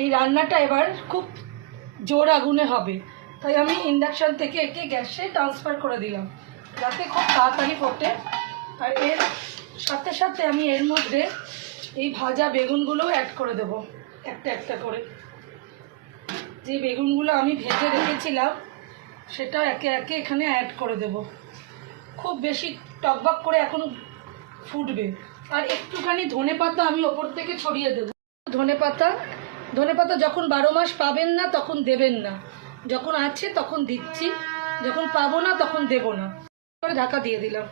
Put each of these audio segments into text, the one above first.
এই রান্নাটা এবার খুব জোর আগুনে হবে, তাই আমি ইন্ডাকশান থেকে একে গ্যাসে ট্রান্সফার করে দিলাম যাতে খুব তাড়াতাড়ি ফোটে। আর এর সাথে সাথে আমি এর মধ্যে এই ভাজা বেগুনগুলোও অ্যাড করে দেব একটা একটা করে। যে বেগুনগুলো আমি ভেজে রেখেছিলাম সেটাও একে একে এখানে অ্যাড করে দেব। খুব বেশি টকবক করে এখন ফুটবে। আর একটুখানি ধনেপাতা আমি ওপর থেকে ছড়িয়ে দেব। ধনেপাতা যখন 12 মাস পাবেন না তখন দেবেন না, যখন আছে তখন দিচ্ছি, যখন পাবো না তখন দেব না। করে ঢাকা দিয়ে দিলাম।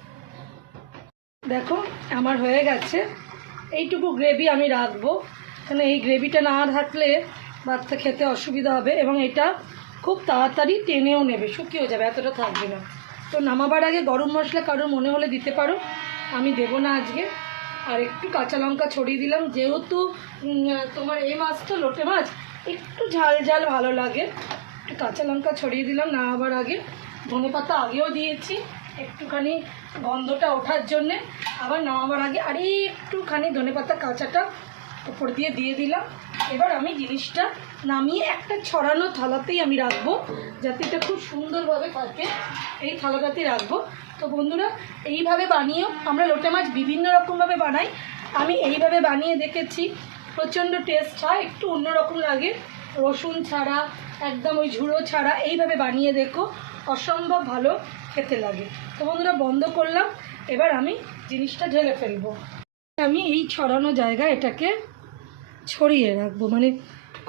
দেখো আমার হয়ে গেছে। এইটুকু গ্রেভি আমি রাখবো, কারণ এই গ্রেভিটা না থাকলে বাচ্চা খেতে অসুবিধা হবে এবং এটা খুব তাড়াতাড়ি টেনেও নেবে, শুকিয়েও যাবে, এতটা থাকবে না। তো নামাবার আগে গরম মশলা কারোর মনে হলে দিতে পারো, আমি দেবো না আজকে। আর একটু কাঁচা লঙ্কা ছড়িয়ে দিলাম, যেহেতু তোমার এই মাছটা লোটে মাছ একটু ঝাল ঝাল ভালো লাগে, একটু কাঁচা লঙ্কা ছড়িয়ে দিলাম নামাবার আগে। ধনেপাতা আগেও দিয়েছি একটুখানি গন্ধটা ওঠার জন্যে, আবার নামাবার আগে আর একটুখানি ধনেপাতা কাঁচাটা উপর দিয়ে দিলাম। এবার আমি জিনিসটা নামিয়ে একটা ছড়ানো থালাতেই আমি রাখবো, যাতে এটা খুব সুন্দরভাবে থাকে, এই থালাটাতেই রাখবো। তো বন্ধুরা এইভাবে বানিয়েও আমরা লোটে মাছ বিভিন্ন রকমভাবে বানাই, আমি এইভাবে বানিয়ে দেখেছি, প্রচণ্ড টেস্ট হয়, একটু অন্যরকম লাগে, রসুন ছাড়া একদম ওই ঝুড়ো ছাড়া এইভাবে বানিয়ে দেখো, অসম্ভব ভালো খেতে লাগে। তো বন্ধুরা বন্ধ করলাম, এবার আমি জিনিসটা ঢেলে ফেলবো। আমি এই ছড়ানো জায়গায় এটাকে ছড়িয়ে রাখবো, মানে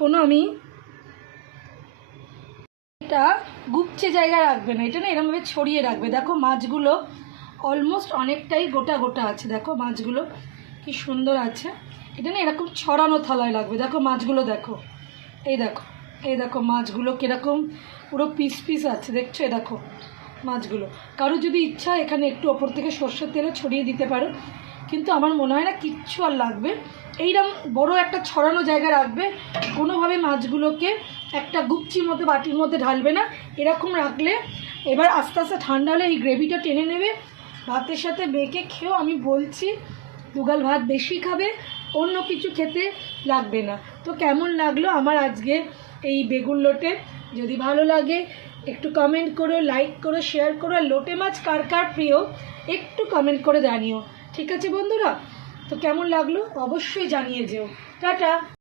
কোনো আমি এটা গুপচে জায়গায় রাখবে না, এটা না এরকমভাবে ছড়িয়ে রাখবে। দেখো মাছগুলো অলমোস্ট অনেকটাই গোটা গোটা আছে, দেখো মাছগুলো কি সুন্দর আছে। এটা না এরকম ছড়ানো থালায় রাখবে। দেখো মাছগুলো দেখো, এই দেখো মাছগুলো কীরকম পুরো পিস পিস আছে, দেখছো? এ দেখো মাছগুলো। কারো যদি ইচ্ছা এখানে একটু ওপর থেকে সর্ষের তেলও ছড়িয়ে দিতে পারো, কিন্তু আমার মনে হয় না কিচ্ছু আর লাগবে। এইরকম বড় একটা ছড়ানো জায়গা রাখবে, কোনোভাবে মাছগুলোকে একটা গুপচির মতো বাটির মধ্যে ঢালবে না, এরকম রাখলে এবার আস্তে আস্তে ঠান্ডা হলে এই গ্রেভিটা টেনে নেবে, ভাতের সাথে মেখে খেয়েও আমি বলছি দুগাল ভাত বেশি খাবে, অন্য কিছু খেতে লাগবে না। তো কেমন লাগলো আমার আজকে এই বেগুন লোটে? যদি ভালো লাগে একটু কমেন্ট করো, লাইক করো, শেয়ার করো। আর লোটে মাছ কার কার প্রিয় একটু কমেন্ট করে জানিও, ঠিক আছে বন্ধুরা? তো কেমন লাগলো অবশ্যই জানিয়ে যেও। টাটা।